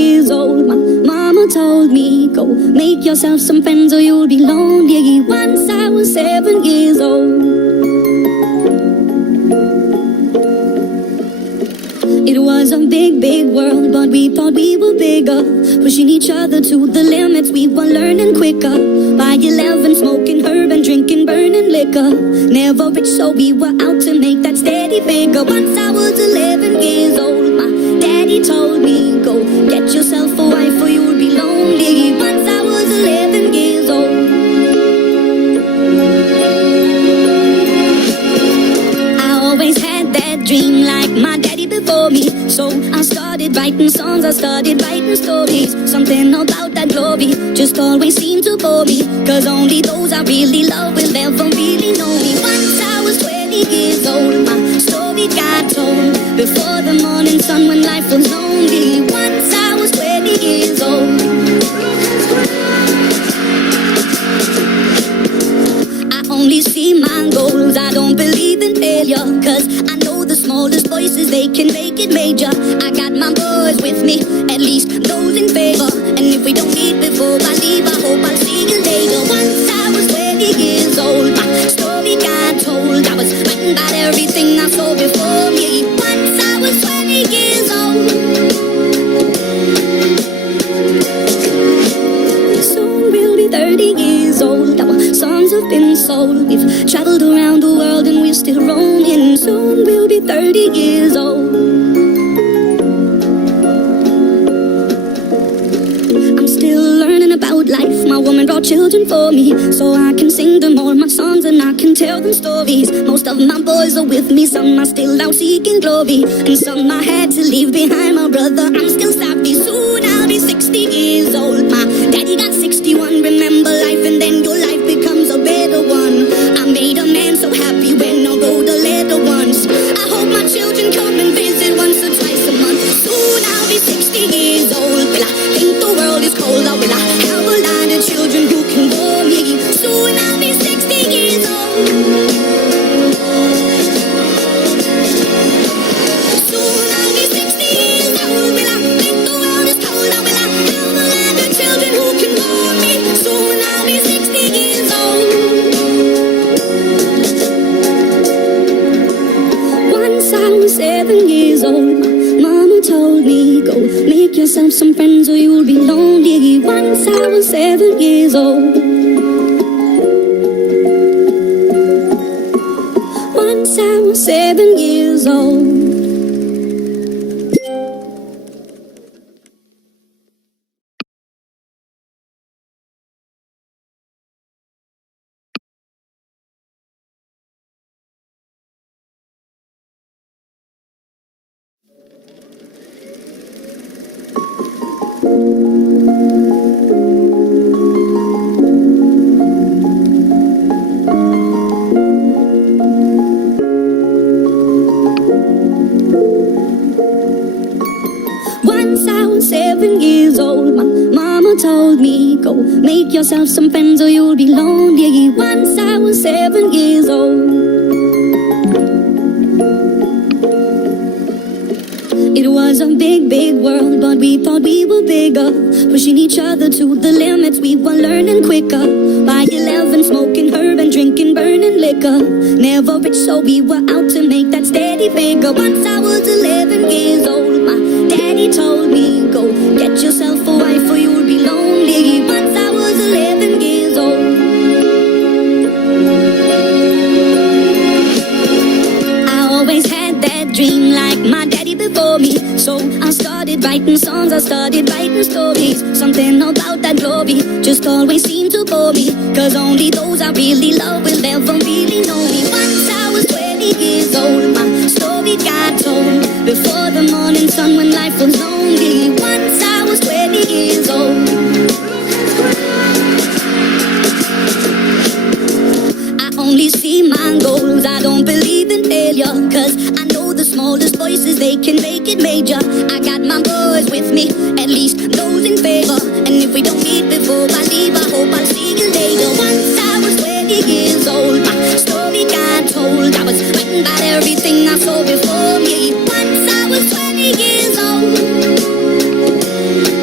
years old, my mama told me, go make yourself some friends or you'll be lonely. Once I was 7 years old. It was a big, big world, but we thought we were bigger, pushing each other to the limits. We were learning quicker. By 11, smoking herb and drinking burning liquor. Never rich, so we were out to make that steady figure. Once I was 11 years old, my daddy told me, go get yourself a wife or you'll be lonely. Once I was 11 years old. I always had that dream like my daddy before me. So I started writing songs, I started writing stories. Something about that glory just always seemed to bore me, cause only those I really love will ever really know me. Once I was 20 years old, my story got told before the morning sun when life was lonely. Once I was 20 years old. I only see my goals, I don't believe in failure, cause I know the smallest voices, they can make it major. I got my boys with me, at least those in favor. And if we don't meet before I leave, I hope I'll see you later. Once I was 20 years old, my story got told. I was writing about everything I saw before me. Once I was 20 years old. Soon we'll be 30 years old. Our songs have been sold. We've traveled around the world and we're still roaming. Soon we'll be 30 years old. I'm still learning about life. My woman brought children for me, so I can sing them all my songs and I can tell them stories. Most of my boys are with me, some are still out seeking glory, and some I had to leave behind. My brother, I'm still savvy. Soon I'll be 60 years old. My daddy got 61. Remember life and then your life becomes a better one. I made a man so happy when I wrote a letter once. I hope my children come and visit once or twice a month. Soon I'll be 60 years old. Will I think the world is cold, or will I have a lot of children who can bore me? Soon I'll be 60 years old. Soon I'll be 60 years old. Will I think the world is cold, or will I have a lot of children who can bore me? Soon I'll be 60 years old. Once I was 7 years old, mama told me, go make yourself some friends or you'll be lonely. Once I was 7 years old. Once I was 7 years old. Once I was 7 years old, my mama told me, go make yourself some friends or you'll be lonely. Once I was 7 years old. It was a big, big world, but we thought we were bigger, pushing each other to the limits. We were learning quicker. By 11, smoking herb and drinking burning liquor. Never rich, so we were out to make that steady figure. Once I was 11 years old, my daddy told me, go get yourself a wife or you'll be lonely. Once I was 11 years old. I always had that dream like my daddy before me, so I started writing songs, I started writing stories. Something about that glory just always seemed to bore me, cause only those I really love will ever really know me. Once I was 20 years old, my story got told before the morning sun when life was lonely. Once I was 20 years old. I only see my goals, I don't believe in failure, cause I know the smallest voices, they can make it major. I got my boys with me, at least those in favor. And if we don't meet before I leave, I hope I'll see you later. Once I was 20 years old, my story got told. I was writing about everything I saw before me. Once I was 20 years old.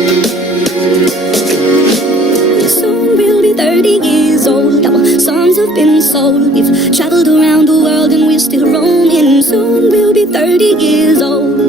and soul. We've traveled around the world and we're still roaming. Soon we'll be 30 years old.